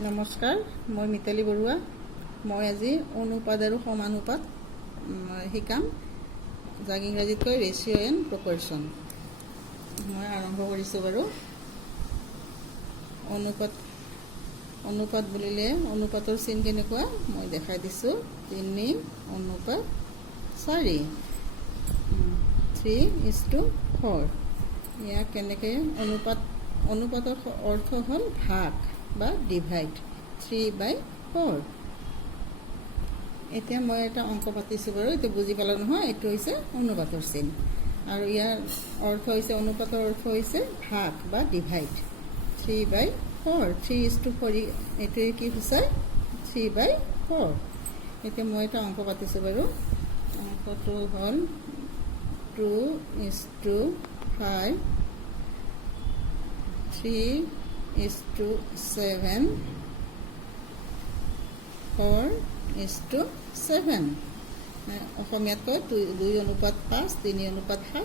নমস্কাৰ, মই মিতালী বৰুৱা। মই আজি অনুপাত আৰু সমানুপাত শিকাম। যাক ইংৰাজীত কয় ৰেচিঅ' এণ্ড প্ৰপৰ্চন। মই আৰম্ভ কৰিছোঁ বাৰু। অনুপাত বুলিলে অনুপাতৰ চিন কেনেকুৱা মই দেখাই দিছোঁ। 3:4, 3:4। ইয়াক কেনেকৈ অনুপাতৰ অৰ্থ হ'ল ভাগ বা ডিভাইড, 3/4। এতিয়া মই এটা অংক পাতিছোঁ বাৰু, এইটো বুজি পালোঁ নহয়। এইটো হৈছে অনুপাতৰ চিন আৰু ইয়াৰ অৰ্থ হৈছে, অনুপাতৰ অৰ্থ হৈছে ভাগ বা ডিভাইড, 3/4। 3:4 এইটোৱে কি সূচায়? 3/4। এতিয়া মই এটা অংক পাতিছোঁ বাৰু। অংকটো হ'ল 2:5, 3:7, 4:7। অসমীয়াত কয় 2:5, 3:7,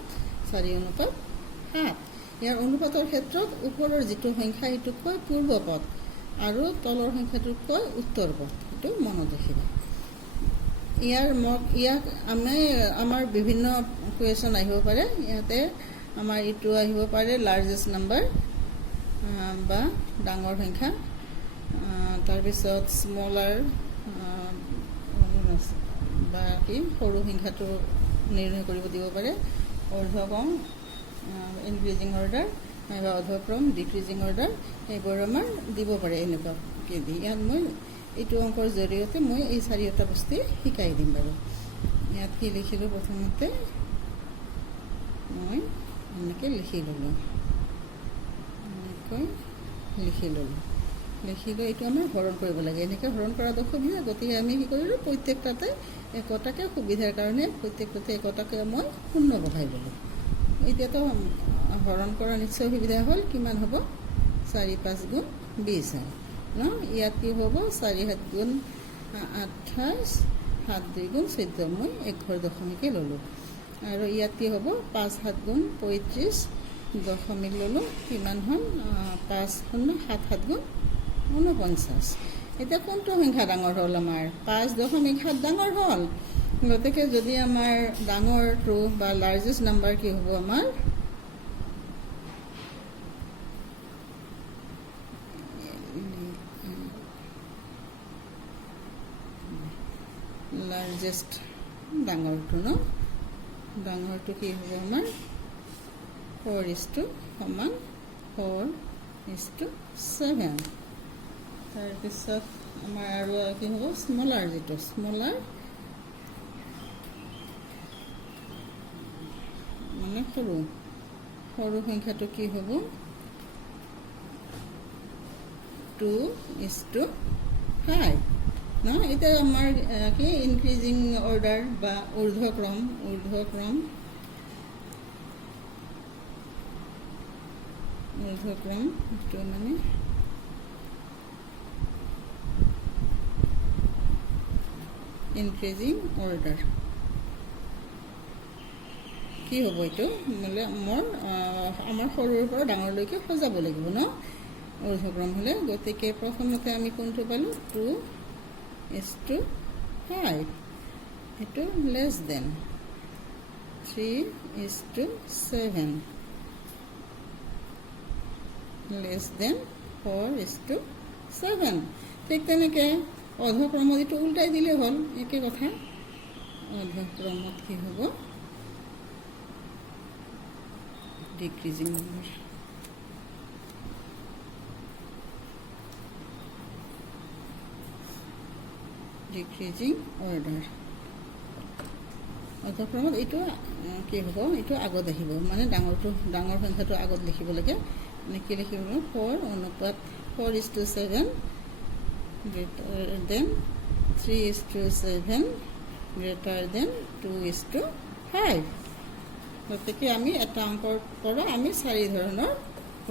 4:7। ইয়াৰ অনুপাতৰ ক্ষেত্ৰত ওপৰৰ যিটো সংখ্যা সেইটোক কয় পূৰ্বপদ আৰু তলৰ সংখ্যাটোক কয় উত্তৰ পদ। সেইটো মনত ৰাখিবা। ইয়াক আমাৰ বিভিন্ন কুৱেশ্যন আহিব পাৰে। ইয়াতে আমাৰ এইটো আহিব পাৰে লাৰ্জেষ্ট নাম্বাৰ বা ডাঙৰ সংখ্যা, তাৰপিছত স্মলাৰ বা কি সৰু সংখ্যাটো নিৰ্ণয় কৰিব দিব পাৰে, অৰ্ধক্ৰম ইনক্ৰিজিং অৰ্ডাৰ নাইবা অৰ্ধক্ৰম ডিক্ৰিজিং অৰ্ডাৰ, এইবোৰ আমাৰ দিব পাৰে। এনেকুৱাকৈ দি ইয়াত মই এইটো অংকৰ জৰিয়তে মই এই চাৰিওটা বস্তুৱেই শিকাই দিম বাৰু। ইয়াত কি লিখিলোঁ, প্ৰথমতে মই এনেকৈ লিখি ল'লোঁ, লিখি লৈ এইটো আমাৰ হৰণ কৰিব লাগে। এনেকৈ হৰণ কৰাত অসুবিধা, গতিকে আমি কি কৰিলোঁ, প্ৰত্যেকটাতে একোটাকে সুবিধাৰ কাৰণে প্ৰত্যেকটাতে একোটাকে মই শূন্য বহাই ল'লোঁ। এতিয়াতো হৰণ কৰা নিশ্চয় সুবিধা হ'ল। কিমান হ'ব? 4×5 × 20 হয় ন। ইয়াত কি হ'ব? 4×7 × 28, 7×2 × 14। মই 1 ঘৰ দশমিকে ল'লোঁ। আৰু ইয়াত কি হ'ব? 5×7 × 35 দশমিক ল'লোঁ। কিমান হ'ল? 5×0, 7×7 × 49। এতিয়া কোনটো সংখ্যা ডাঙৰ হ'ল? আমাৰ 5.7 ডাঙৰ হ'ল। গতিকে যদি আমাৰ ডাঙৰটো বা লাৰ্জেষ্ট নাম্বাৰ কি হ'ব? আমাৰ লাৰ্জেষ্ট ডাঙৰটো ন, ডাঙৰটো কি হ'ব? আমাৰ 4:7। তাৰপিছত আমাৰ আৰু কি হ'ব? স্মলাৰ, যিটো স্মলাৰ মানে সৰু সংখ্যাটো কি হ'ব? 2:5 ন। এতিয়া আমাৰ কি ইনক্ৰিজিং অৰ্ডাৰ বা ঊৰ্ধ্বক্ৰম এইটো মানে ইনক্ৰিজিং অৰ্ডাৰ কি হ'ব? এইটো মানে আমাৰ সৰুৰ পৰা ডাঙৰলৈকে সজাব লাগিব ন, ঊৰ্ধ্বক্ৰম হ'লে। গতিকে প্ৰথমতে আমি কোনটো পালোঁ? 2:5। এইটো লেছ দেন 3:7, লেছ দেন 4:7। ঠিক তেনেকৈ অৰ্ধক্ৰমত এইটো উল্টাই দিলেই হ'ল, একে কথা। অৰ্ধক্ৰমত কি হ'ব? Decreasing number, decreasing order. অৰ্ধক্ৰমত এইটো কি হ'ব? এইটো আগত আহিব, মানে ডাঙৰ সংখ্যাটো আগত লিখিব লাগে। কি লিখিব? 4:7 greater than 3:7 greater than 2:5। গতিকে আমি এটা অংকৰ পৰা আমি 4 ধৰণৰ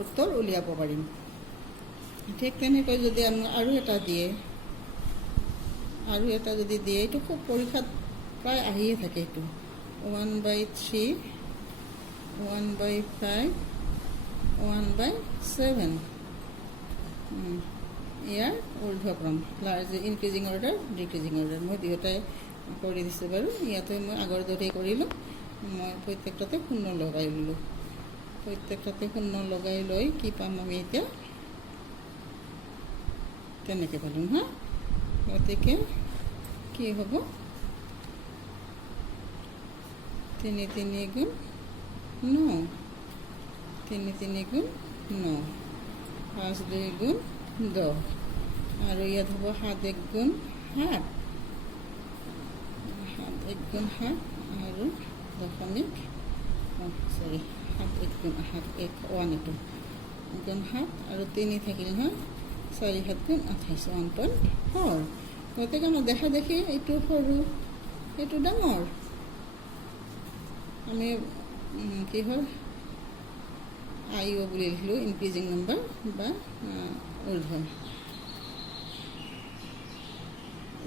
উত্তৰ উলিয়াব পাৰিম। ঠিক তেনেকৈ যদি আৰু এটা যদি দিয়ে, এইটো খুব পৰীক্ষাত প্ৰায় আহিয়ে থাকে। এইটো 1/3, 1/5, 1/7। ইয়াৰ ঊৰ্ধ্বক্ৰম, ইনক্ৰিজিং অৰ্ডাৰ, ডিক্ৰিজিং অৰ্ডাৰ মই দুয়োটাই কৰি দিছোঁ বাৰু। ইয়াতে মই আগৰ দৰেই কৰিলোঁ, মই প্ৰত্যেকটাতে শূন্য লগাই ল'লোঁ। প্ৰত্যেকটাতে শূন্য লগাই লৈ কি পাম আমি এতিয়া, তেনেকৈ পালোঁ হা। গতিকে কি হ'ব, 3 3 গুণ 9, 3 3 গুণ 9, 5 2 গুণ 10, আৰু ইয়াত হ'ব 7 1 গুণ 7, 7 1 গুণ 7 আৰু দশমিক 7 1 গুণ 7 1 1 এইটো গুণ 7 আৰু 3 থাকিল নহয়, 4 7 গুণ 28, 1.4। গতিকে আমাৰ দেখা দেখি এইটো সৰু এইটো ডাঙৰ। আমি কি হ'ল IO বুলি লিখিলোঁ, ইনক্ৰিজিং নম্বৰ বা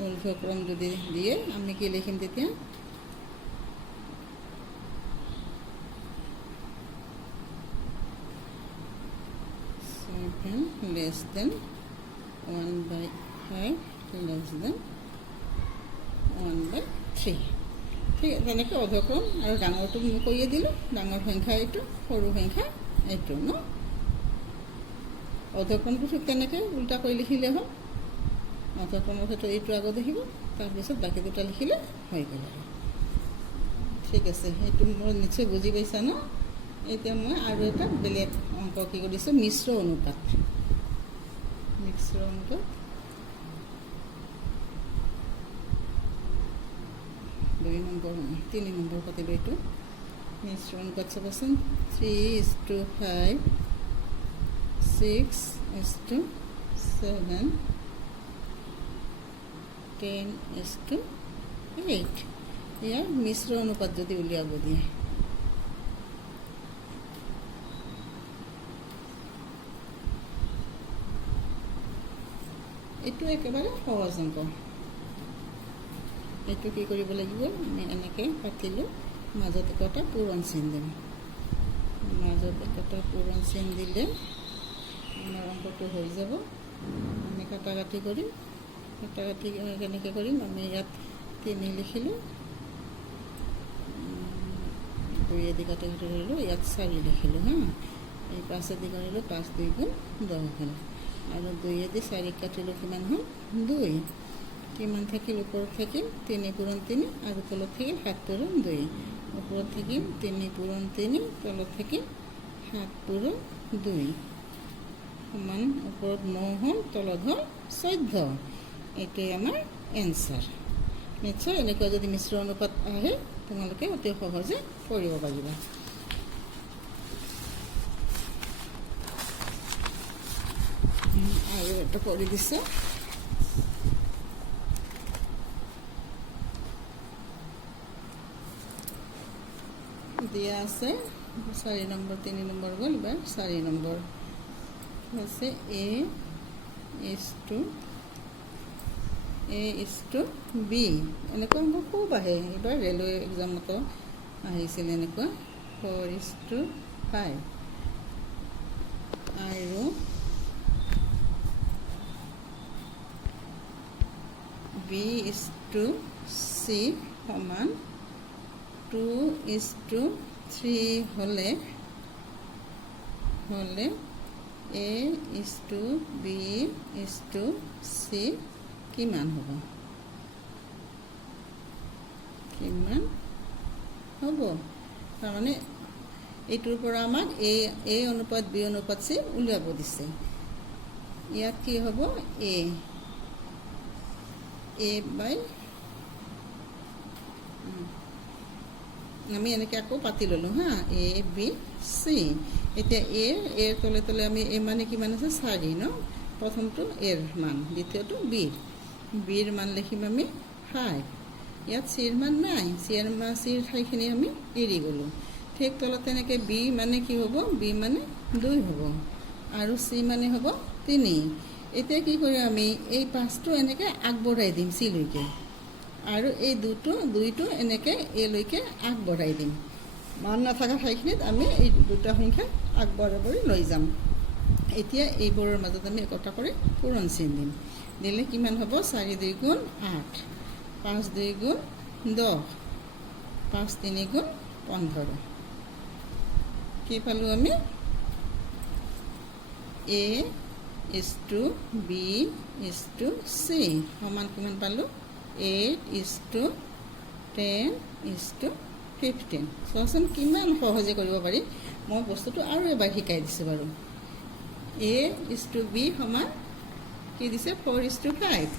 ঊৰ্ধ্বক্ৰম যদি দিয়ে আমি কি লিখিম তেতিয়া, less than 1/5 less than 1/3। ঠিক আছে, তেনেকৈ অৰ্ধক্ৰম। আৰু ডাঙৰটো মই কৈয়ে দিলোঁ, ডাঙৰ সংখ্যা এইটো, সৰু সংখ্যা এইটো ন। অৰ্ধক্ৰমটো ঠিক তেনেকৈ উল্টা কৰি লিখিলে হ'ল। অৰ্ধক্ৰমৰ ক্ষেত্ৰত এইটো আগত আহিব, তাৰপিছত বাকী দুটা লিখিলে হৈ গ'ল আৰু। ঠিক আছে, সেইটো মই নিশ্চয় বুজি পাইছা ন। এতিয়া মই আৰু এটা বেলেগ অংক কি কৰিছোঁ, মিশ্ৰ অনুপাত। মিশ্ৰ অনুপাত 2 নম্বৰ 3 নম্বৰ পাতিলোঁ এইটো। মিশ্ৰ অনুপাত চাবচোন, 3:5, 6:7, 10:8। ইয়াৰ মিশ্ৰ অনুপাত যদি উলিয়াব দিয়ে, এইটো একেবাৰে সহজ অংক। এইটো কি কৰিব লাগিব, আমি এনেকৈ কাটিলোঁ, মাজত একটা পূৰণ চিন দিম। মাজত একটা পূৰণ চিন দিলে আমাৰ অংকটো হৈ যাব। আমি কাটাকাটি কৰিম, কাটাকাটি কেনেকৈ কৰিম, আমি ইয়াত 3 লিখিলোঁ, 2 দি কাটাকাটি কৰিলোঁ, ইয়াত 4 লিখিলোঁ হা। এই 5 দি কৰিলোঁ, 5 2 গুণ 10 হ'ল। আৰু 2 দি 4 কাটিলোঁ, কিমান হ'ল 2। কিমান থাকিল, ওপৰত থাকিল 3 পূৰণ 3 আৰু তলত থাকিল 7 পূৰণ 2। ওপৰত থাকিল 3 পূৰণ 3, তলত থাকিল 7 পূৰণ 2 সমান, ওপৰত 9 হ'ল, তলত হ'ল 14। এইটোৱে আমাৰ এনচাৰ। নিশ্চয় এনেকুৱা যদি মিশ্ৰ অনুপাত আহে তোমালোকে অতি সহজে কৰিব পাৰিবা। আৰু এটা কৰি দিছোঁ, দিয়া আছে 4 নম্বৰ, 3 নম্বৰ গ'ল, এবাৰ 4 নম্বৰ আছে A:B। এনেকুৱা অংক খুব আহে, এইবাৰ ৰেলৱে এক্সামতো আহিছিল এনেকুৱা 4:5। আৰু B:C সমান 2:3 হ'লে A:B:C কিমান হ'ব? কিমান হ'ব? তাৰমানে এইটোৰ পৰা আমাক A অনুপাত B অনুপাত C উলিয়াব দিছে। ইয়াত কি হ'ব, আমি এনেকৈ আকৌ পাতি ল'লোঁ হা, A:B:C। এতিয়া এৰ তলে তলে আমি মানে কিমান আছে 4 ন। প্ৰথমটো এৰ মান, দ্বিতীয়টো বিৰ মান লিখিম আমি 5। ইয়াত চিৰ মান নাই, চিৰ ঠাইখিনি আমি এৰি গ'লোঁ। ঠিক তলত তেনেকৈ বি মানে কি হ'ব, বি মানে 2 হ'ব, আৰু চি মানে হ'ব 3। এতিয়া কি কৰিম, আমি এই 5টো এনেকৈ আগবঢ়াই দিম চিলৈকে, আৰু এই দুইটো এনেকৈ এলৈকে আগবঢ়াই দিম। মান নাথাকা ঠাইখিনিত আমি এই দুটা সংখ্যা আগবঢ়াই লৈ যাম। এতিয়া এইবোৰৰ মাজত আমি একতা কৰি পূৰণ চিন দিম। দিলে কিমান হ'ব? 4 2 গুণ 8, 5 2 গুণ 10, 5 3 গুণ 15। কি পালোঁ আমি? A is to B is to C সমান কিমান পালোঁ? 8 is to 10 is to 15। চোৱাচোন কিমান সহজে কৰিব পাৰি। মই বস্তুটো আৰু এবাৰ শিকাই দিছোঁ বাৰু। A is to B সমান কি দিছে? 4 is to 5।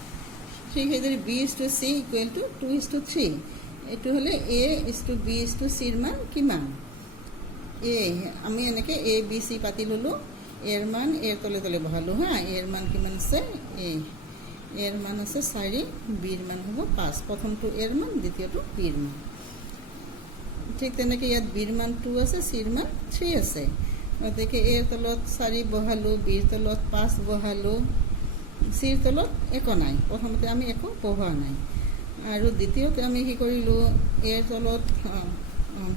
ঠিক সেইদৰে B is to C equal to 2 is to 3। এইটো হ'লে A is to B is to C ৰ মান কিমান? আমি এনেকৈ A B C পাতি ল'লোঁ। এৰ মান এৰ তলে তলে বহালোঁ হা। এৰ মান কিমান আছে? এৰ মান আছে 4, বিৰ মান হ'ব 5। প্ৰথমটো এৰ মান, দ্বিতীয়টো বিৰ মান। ঠিক তেনেকৈ ইয়াত বিৰ মান 2 আছে, চিৰ মান 3 আছে। গতিকে এৰ তলত 4 বহালোঁ, বিৰ তলত 5 বহালোঁ, চিৰ তলত একো নাই। প্ৰথমতে আমি একো বহোৱা নাই। আৰু দ্বিতীয়তে আমি কি কৰিলোঁ? এৰ তলত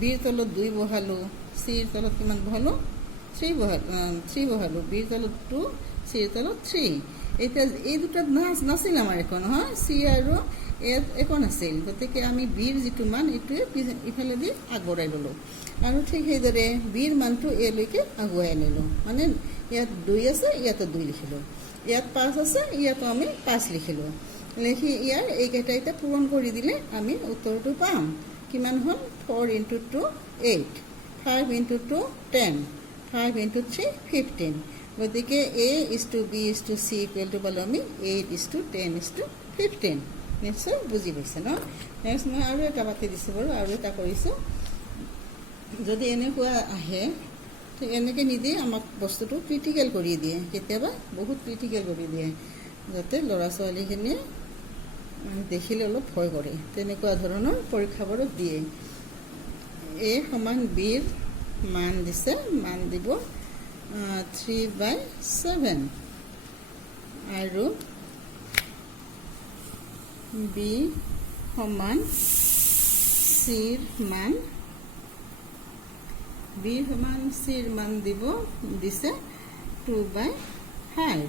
বিৰ তলত 2 বহালোঁ, চিৰ তলত কিমান বহালোঁ? 3 বহালোঁ। বিৰ তলত 2, চিৰ তলত 3। এতিয়া এই দুটাত নাছিল আমাৰ একো নহয়, চি আৰু ইয়াত একো নাছিল। গতিকে আমি বিৰ যিটো মান এইটোৱে ইফালেদি আগবঢ়াই ল'লোঁ। আৰু ঠিক সেইদৰে বিৰ মানটো এলৈকে আগুৱাই আনিলোঁ। মানে ইয়াত 2 আছে, ইয়াতো 2 লিখিলোঁ। ইয়াত 5 আছে, ইয়াতো আমি 5 লিখিলোঁ। লিখি ইয়াৰ এইকেইটা এতিয়া পূৰণ কৰি দিলে আমি উত্তৰটো পাম। কিমান হ'ল? 4 × 2 8, 5 × 2 10, 5 × 3 15। গতিকে A is to B is to C equal to পালোঁ আমি 8 is to 10 is to 15। নিশ্চয় বুজি পাইছে ন? নেক্সট মই আৰু এটা পাতি দিছোঁ বাৰু, আৰু এটা কৰিছোঁ। যদি এনেকুৱা আহে তো এনেকৈ নিদিয়ে, আমাক বস্তুটো ক্ৰিটিকেল কৰি দিয়ে। কেতিয়াবা বহুত ক্ৰিটিকেল কৰি দিয়ে, যাতে ল'ৰা ছোৱালীখিনিয়ে দেখিলে অলপ ভয় কৰে। তেনেকুৱা ধৰণৰ পৰীক্ষাবোৰত দিয়ে। A সমান বিৰ মান দিছে, মান দিব 3/7। আৰু বি সমান চিৰ মান, বিৰ সমান চিৰ মান দিছে 2/5।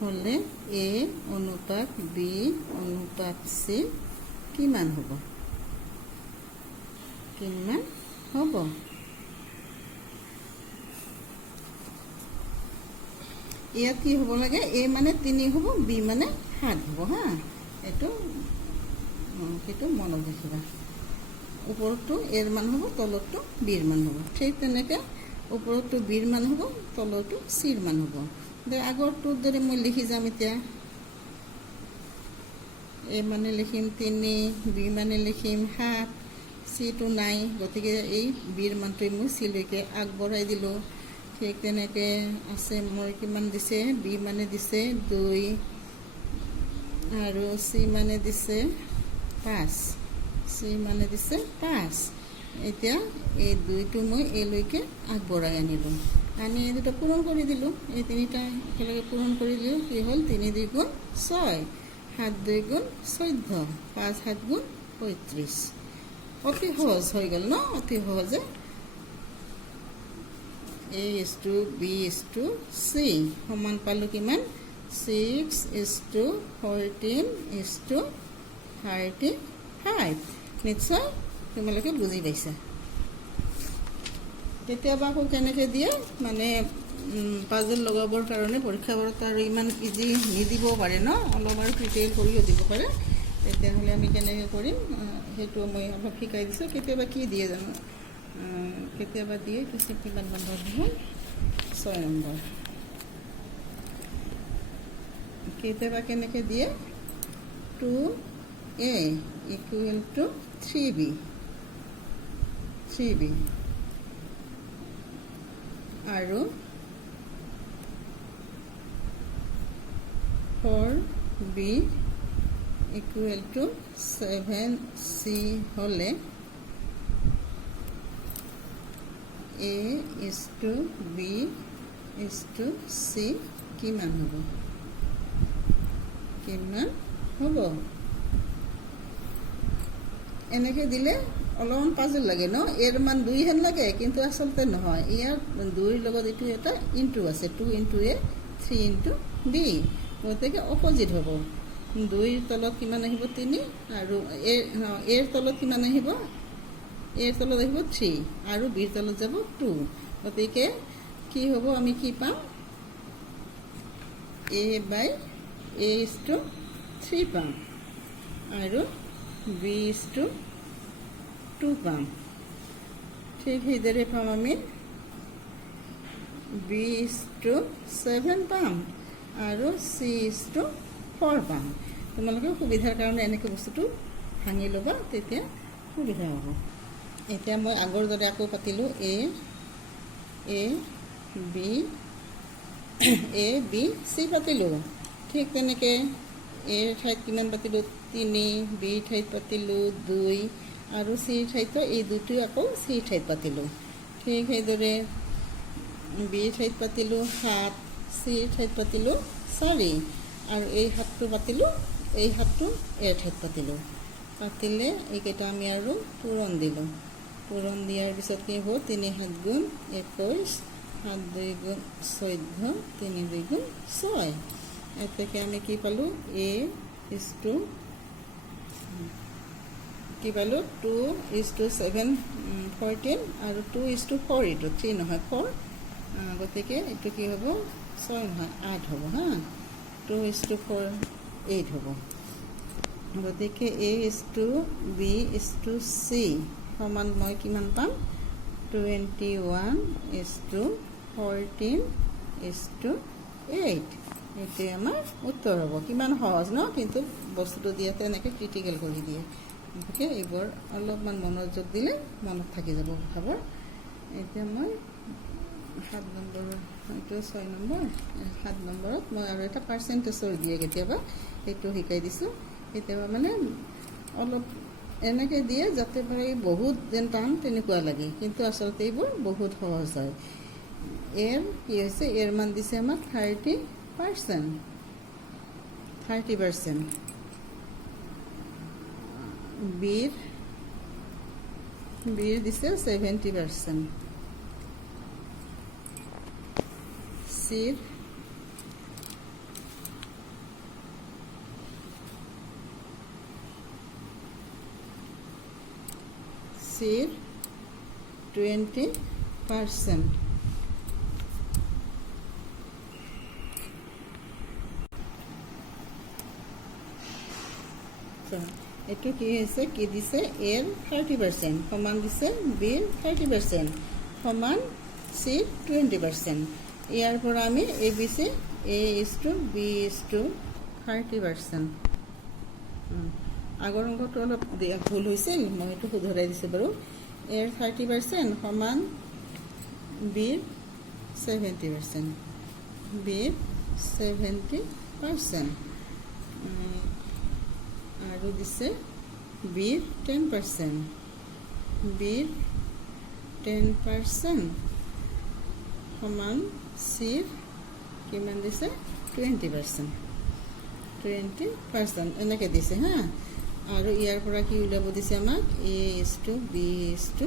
হ'লে A অনুপাত B অনুপাত C কিমান হ'ব? কিমান হ'ব? ইয়াত কি হ'ব লাগে? A মানে 3 হ'ব, B মানে 7 হ'ব হা। সেইটো মনত ৰাখিবা। ওপৰতো এৰ মান হ'ব, তলতো বিৰ মান হ'ব। ঠিক তেনেকৈ ওপৰতো বিৰ মান হ'ব, তলতো চিৰ মান হ'ব। আগৰটোৰ দৰে মই লিখি যাম এতিয়া। A মানে লিখিম 3, B মানে লিখিম 7, চিটো নাই। গতিকে এই বিৰ মানটোৱে মই চিলৈকে আগবঢ়াই দিলোঁ। ঠিক তেনেকৈ আছে মোৰ কিমান দিছে? B মানে দিছে 2 আৰু C মানে দিছে 5। এতিয়া এই 2টো মই এইলৈকে আগবঢ়াই আনিলোঁ। আনি এই দুটা পূৰণ কৰি দিলোঁ। এই 3টা একেলগে পূৰণ কৰি দিলোঁ। কি হ'ল? 3 2 গুণ 6, 7 2 গুণ 14, 5 7 গুণ 35। অতি সহজ হৈ গ'ল ন? অতি সহজে। A is to B is to C সমান পালোঁ কিমান? 6 is to 14 is to 35। নিশ্চয় তোমালোকে বুজি পাইছা। কেতিয়াবা আকৌ কেনেকৈ দিয়ে, মানে পাজল লগাবৰ কাৰণে পৰীক্ষাবোৰত আৰু ইমান ইজি নিদিব পাৰে ন? অলপ আৰু প্ৰিপেয়াৰ কৰিও দিব পাৰে। তেতিয়াহ'লে আমি কেনেকৈ কৰিম সেইটো মই অলপ শিকাই দিছোঁ। কেতিয়াবা কি দিয়ে জানো? কেতিয়াবা দিয়ে কিছু কিমান নম্বৰ দিব? 6 নম্বৰ। কেতিয়াবা কেনেকৈ দিয়ে? 2A equal to 3B। আৰু 4B ইকুৱেল টু 7C হ'লে A is to B is to C কিমান হ'ব? এনেকৈ দিলে অলপমান পাজল লাগে ন, এৰ মান 2 হেন লাগে, কিন্তু আচলতে নহয়। ইয়াৰ 2ৰ লগত এইটো এটা ইনটু আছে, 2 ইনটু এ 3 ইনটু বি, গতিকে অপজিট হ'ব। 2ৰ তলত কিমান আহিব 3, আৰু এৰ তলত কিমান আহিব, এৰ তলত আহিব 3, আৰু বিৰ তলত যাব 2, গতিকে কি হ'ব, আমি কি পাম, a by a is to 3 পাম, আৰু b is to 2 পাম। ঠিক সেইদৰে পাম আমি b is to 7 পাম, আৰু c is to 4 পাম। তোমালোকে সুবিধাৰ কাৰণে এনেকৈ বস্তুটো ভাঙি ল'বা, তেতিয়া সুবিধা হ'ব। এতিয়া মই আগৰ দৰে আকৌ পাতিলোঁ a b c পাতিলোঁ। ঠিক তেনেকৈ এৰ ঠাইত কিমান পাতিলোঁ 3, বিৰ ঠাইত পাতিলোঁ 2, আৰু চিৰ ঠাইতো এই 2টো আকৌ চিৰ ঠাইত পাতিলোঁ। ঠিক সেইদৰে বিৰ ঠাইত পাতিলোঁ 7, চিৰ ঠাইত পাতিলোঁ 4, আৰু এই 7টো পাতিলোঁ, এই 7টো এৰ ঠাইত পাতিলোঁ। পাতিলে এইকেইটা আমি আৰু পূৰণ দিলোঁ। পূৰণ দিয়াৰ পিছত কি হ'ব, 3 7 গুণ 21, 7 2 গুণ 14, 3 2 গুণ 6। এতেকে আমি কি পালোঁ, a is to কি পালোঁ 2 is to 7 14, আৰু 2 is to 4, এইটো 3 নহয় 4, গতিকে এইটো কি হ'ব 6 নহয় 8 হ'ব হা, 2 is to 4 8 হ'ব। গতিকে a is to b is to c সমান মই কিমান পাম, 21 is to 14 is to 8। এইটোৱে আমাৰ উত্তৰ হ'ব। কিমান সহজ ন, কিন্তু বস্তুটো দিয়াতে এনেকৈ ক্ৰিটিকেল কৰি দিয়ে। গতিকে এইবোৰ অলপমান মনোযোগ দিলে মনত থাকি যাব ভাবৰ। এতিয়া মই 7 নম্বৰ, এইটো 6 নম্বৰ, 7 নম্বৰত মই আৰু এটা পাৰ্চেণ্টেজৰ দিয়ে কেতিয়াবা সেইটো শিকাই দিছোঁ। কেতিয়াবা মানে অলপ এনেকৈ দিয়ে যাতে মানে বহুত যেন টান তেনেকুৱা লাগে, কিন্তু আচলতে এইবোৰ বহুত সহজ হয়। এৰ কি হৈছে, এৰ মান দিছে আমাক 30%, বিৰ দিছে 70%, চিৰ 20%। এইটো কি হৈছে, কি দিছে, এৰ 30% সমান দিছে বিৰ 30% সমান চিৰ 20%। ইয়াৰ পৰা আমি A B C, A is to B is to 30%। আগৰ অংকটো অলপ ভুল হৈছিল, মই এইটো শুধৰাই দিছোঁ বাৰু। এৰ 30% সমান বিৰ 70%, বিৰ 70%, আৰু দিছে বিৰ 10%, বিৰ 10% সমান চিৰ কিমান দিছে 20%, এনেকৈ দিছে হা। আৰু ইয়াৰ পৰা কি উলিয়াব দিছে আমাক, A is to B is to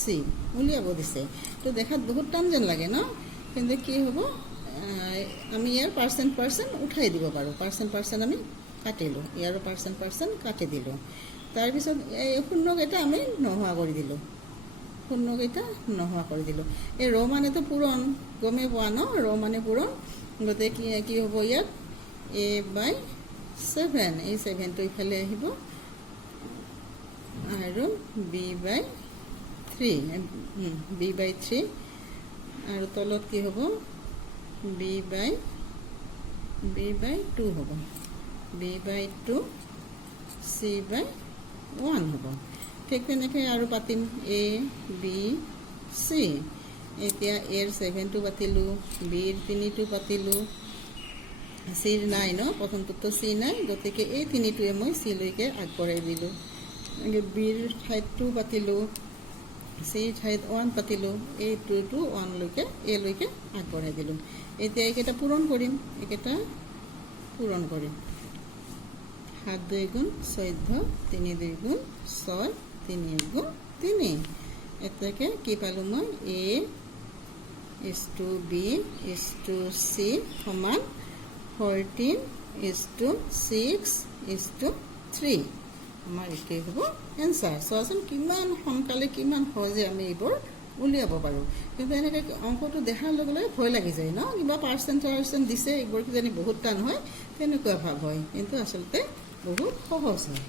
C উলিয়াব দিছে। তো দেখাত বহুত টান যেন লাগে ন, কিন্তু কি হ'ব, আমি ইয়াৰ পাৰ্চেণ্ট উঠাই দিব পাৰোঁ। পাৰ্চেণ্ট আমি কাটিলোঁ, ইয়াৰো পাৰ্চেণ্ট কাটি দিলোঁ। তাৰপিছত এই শূন্যকেইটা আমি নোহোৱা কৰি দিলোঁ, এই ৰ মানেতো পূৰণ, গমেই পোৱা ন, ৰ মানে পূৰণ। গতিকে কি হ'ব ইয়াত, a বাই 7, এই 7টো ইফালে আহিব, আৰু b বাই 3, আৰু তলত কি হ'ব, b বাই 2 হ'ব, b বাই 2, c বাই 1 হ'ব। ঠিক তেনেকৈ আৰু পাতিম a b c। এতিয়া এৰ 7টো পাতিলোঁ, বিৰ 3টো পাতিলোঁ, চিৰ নাই ন, প্ৰথমটোতো চি নাই, গতিকে এই 3টোৱে মই চিলৈকে আগবঢ়াই দিলোঁ। বিৰ ঠাইত 2 পাতিলোঁ, চিৰ ঠাইত 1 পাতিলোঁ, এই 2টো 1লৈকে এলৈকে আগবঢ়াই দিলোঁ। এতিয়া এইকেইটা পূৰণ কৰিম, 7 2 গুণ 14, 3 2 গুণ 6, 3 1 গুণ 3 এটাকে কি পালোঁ মই a is to b is to c সমান 14 is to 6 is to 3 আমাৰ একেই হ'ব এনসাৰ চোৱাচোন কিমান সোনকালে কিমান সহজে আমি এইবোৰ উলিয়াব পাৰোঁ কিন্তু এনেকৈ অংকটো দেখাৰ লগে লগে ভয় লাগি যায় ন কিবা পাৰ্চেণ্ট দিছে এইবোৰ কিজানি বহুত টান হয় তেনেকুৱা ভাৱ হয় কিন্তু আচলতে বহুত সহজ হয়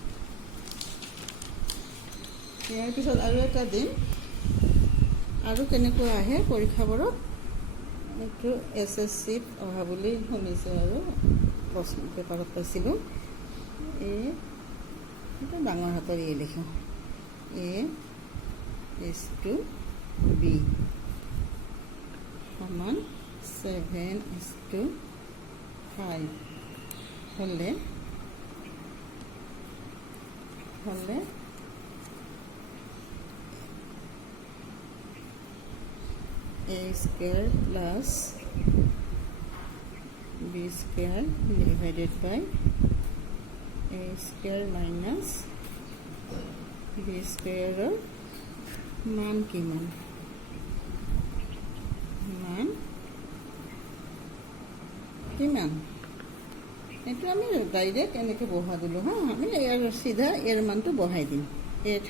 ইয়াৰ পিছত আৰু এটা দিন আৰু কেনেকুৱা আহে পৰীক্ষাবোৰত এইটো SSCত অহা বুলি শুনিছোঁ আৰু প্ৰশ্ন পেপাৰত পাইছিলোঁ এইটো ডাঙৰ হাতৰ এ লিখোঁ a is to b সমান 7 is to 5 হ'লে a square plus b square divided by a square minus b square মান কিমান এইটো আমি ডাইৰেক্ট এনেকৈ বহাই দিলোঁ হা আমি ইয়াৰ চিধা ইয়াৰ মানটো বহাই দিম এৰ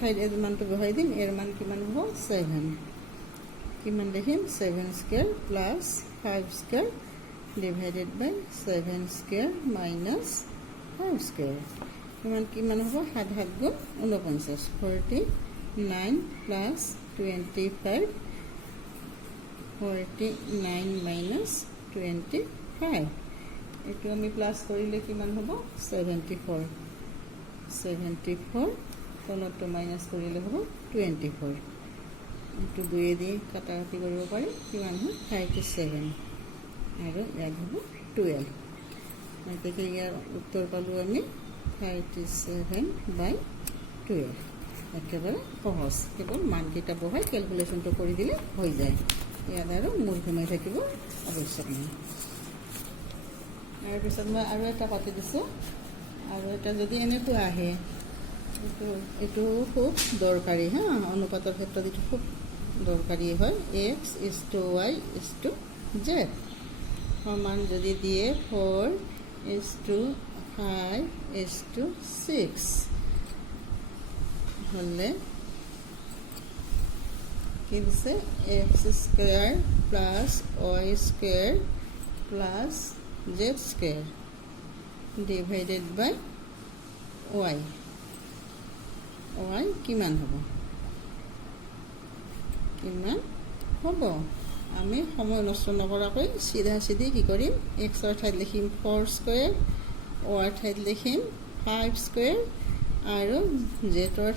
ঠাইত এৰ মানটো বহাই দিম এৰ মান কিমান হ'ব 7 কিমান লিখিম 7 স্কুৱেৰ প্লাছ 5 স্কুৱেৰ ডিভাইডেড বাই 7 স্কুৱেৰ মাইনাছ 5 স্কুৱেৰ কিমান হ'ব 7 7 গুণ 49 49 প্লাছ 25 49 মাইনাছ 25 এইটো আমি প্লাছ কৰিলে কিমান হ'ব 74 তলতটো মাইনাছ কৰিলে হ'ব 24 এইটো 2 দি কাটাকাটি কৰিব পাৰি কিমান হয় 37 আৰু ইয়াত হ'ব 12 গতিকে ইয়াৰ উত্তৰ পালোঁ আমি 37/12 একেবাৰে সহজ কেৱল মানকেইটা বহাই কেলকুলেশ্যনটো কৰি দিলে হৈ যায় ইয়াত আৰু মূল সোমাই থাকিব আৱশ্যক নাই তাৰপিছত মই আৰু এটা পাতি দিছোঁ আৰু এটা যদি এনেকুৱা আহে এইটো খুব দৰকাৰী হা অনুপাতৰ ক্ষেত্ৰত এইটো খুব দৰকাৰী হয় x is to y is to z সমান যদি দিয়ে 4 is to 5 is to 6 হ'লে কি দিছে x square plus y square plus z square divided by y কিমান হ'ব আমি সময় নষ্ট নকৰাকৈ চিধা চিধি কি কৰিম এক্সৰ ঠাইত লিখিম 4 স্কোয়াৰ ৱাইৰ ঠাইত লিখিম 5 স্কোয়াৰ আৰু জেডৰ